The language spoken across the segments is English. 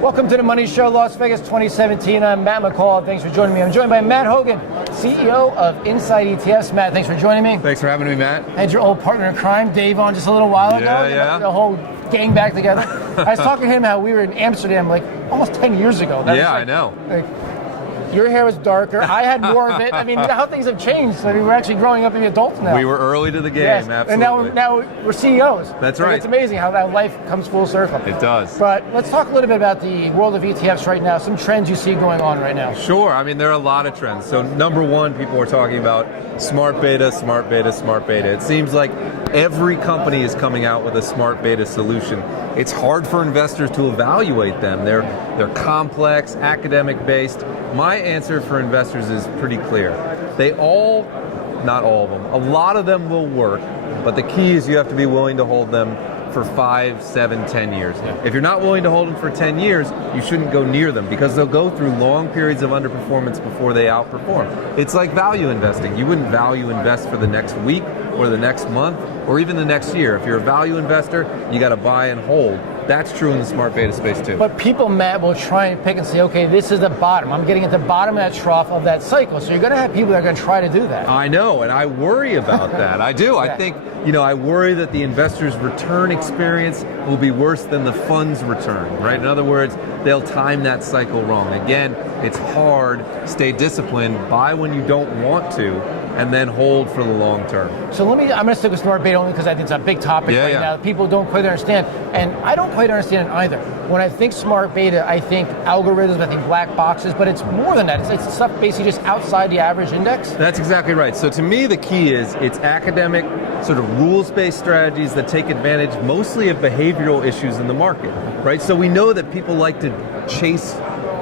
Welcome to the Money Show Las Vegas 2017. I'm Matt McCall. Thanks for joining me. I'm joined by Matt Hougan, CEO of Inside ETFs. Matt, thanks for joining me. Thanks for having me, Matt. I had your old partner in crime, Dave, on just a little while ago. Yeah. The whole gang back together. I was talking to him how we were in Amsterdam like almost 10 years ago. I know. Your hair was darker. I had more of it. I mean, how things have changed. I mean, we're actually growing up to be adults now. We were early to the game, yes. absolutely. And now we're CEOs. That's right. It's amazing how that life comes full circle. It does. But let's talk a little bit about the world of ETFs right now, some trends you see going on right now. Sure. I mean, there are a lot of trends. So number one, people are talking about smart beta, smart beta, smart beta. It seems like every company is coming out with a smart beta solution. It's hard for investors to evaluate them. They're complex, academic based. My answer for investors is pretty clear. They all, not all of them, a lot of them will work, but the key is you have to be willing to hold them for 5, 7, 10 years. If you're not willing to hold them for 10 years, you shouldn't go near them because they'll go through long periods of underperformance before they outperform. It's like value investing. You wouldn't value invest for the next week or the next month or even the next year. If you're a value investor, you got to buy and hold. That's true in the smart beta space too. But people, Matt, will try and pick and say, okay, this is the bottom. I'm getting at the bottom of that trough of that cycle. So you're going to have people that are going to try to do that. I know, and I worry about that. I do. I think, I worry that the investor's return experience will be worse than the fund's return, right? In other words, they'll time that cycle wrong. Again, it's hard. Stay disciplined. Buy when you don't want to, and then hold for the long term. So I'm going to stick with smart beta only because I think it's a big topic right now that people don't quite understand. And I don't quite understand it either. When I think smart beta, I think algorithms, I think black boxes, but it's more than that. It's stuff basically just outside the average index. That's exactly right. So to me, the key is it's academic, sort of rules-based strategies that take advantage mostly of behavioral issues in the market, right? So we know that people like to chase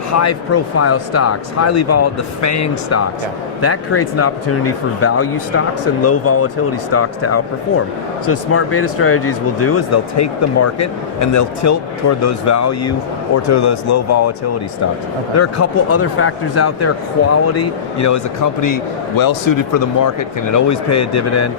high-profile stocks, highly volatile, the FANG stocks. That creates an opportunity for value stocks and low volatility stocks to outperform. So smart beta strategies will do is they'll take the market and they'll tilt toward those value or to those low volatility stocks. There are a couple other factors out there. Quality, is a company well suited for the market? Can it always pay a dividend?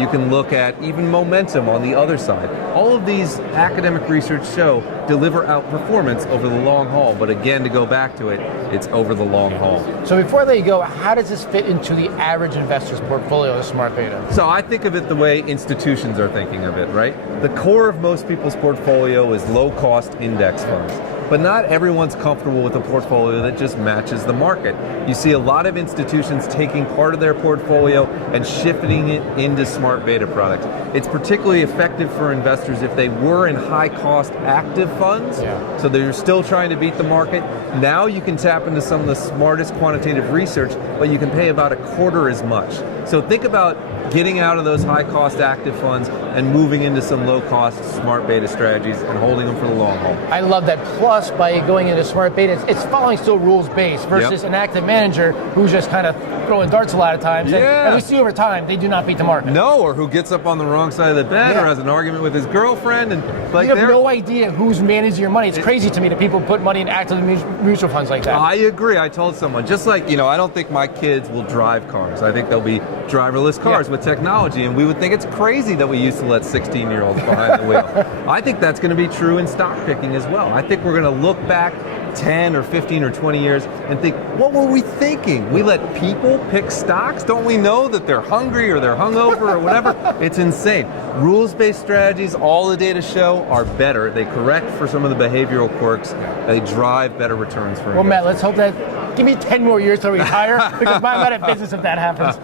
You can look at even momentum on the other side. All of these academic research show deliver outperformance over the long haul. But again, to go back to it, it's over the long haul. So before I let you go, how does this fit into the average investor's portfolio of smart beta? So I think of it the way institutions are thinking of it, right? The core of most people's portfolio is low-cost index funds. But not everyone's comfortable with a portfolio that just matches the market. You see a lot of institutions taking part of their portfolio and shifting it into smart beta products. It's particularly effective for investors if they were in high-cost active funds, so they're still trying to beat the market. Now you can tap into some of the smartest quantitative research, but you can pay about a quarter as much. So think about getting out of those high-cost active funds and moving into some low-cost smart beta strategies and holding them for the long haul. I love that. Plus, by going into smart beta, it's following still rules-based versus an active manager who's just kind of throwing darts a lot of times. And we see over time, they do not beat the market. No, or who gets up on the wrong side of the bed or has an argument with his girlfriend. And you have no idea who's managing your money. It's crazy to me that people put money in active mutual funds like that. I agree. I told someone, just like, I don't think my kids will drive cars. I think they'll be driverless cars with technology, and we would think it's crazy that we used to let 16-year-olds behind the wheel. I think that's going to be true in stock picking as well. I think we're going to look back 10 or 15 or 20 years and think, what were we thinking? We let people pick stocks? Don't we know that they're hungry or they're hungover or whatever? It's insane. Rules-based strategies, all the data show, are better. They correct for some of the behavioral quirks. They drive better returns for investors. Matt, let's hope that give me 10 more years to retire because I'm out of business if that happens.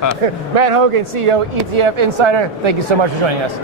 Matt Hougan, CEO, ETF Insider, thank you so much for joining us.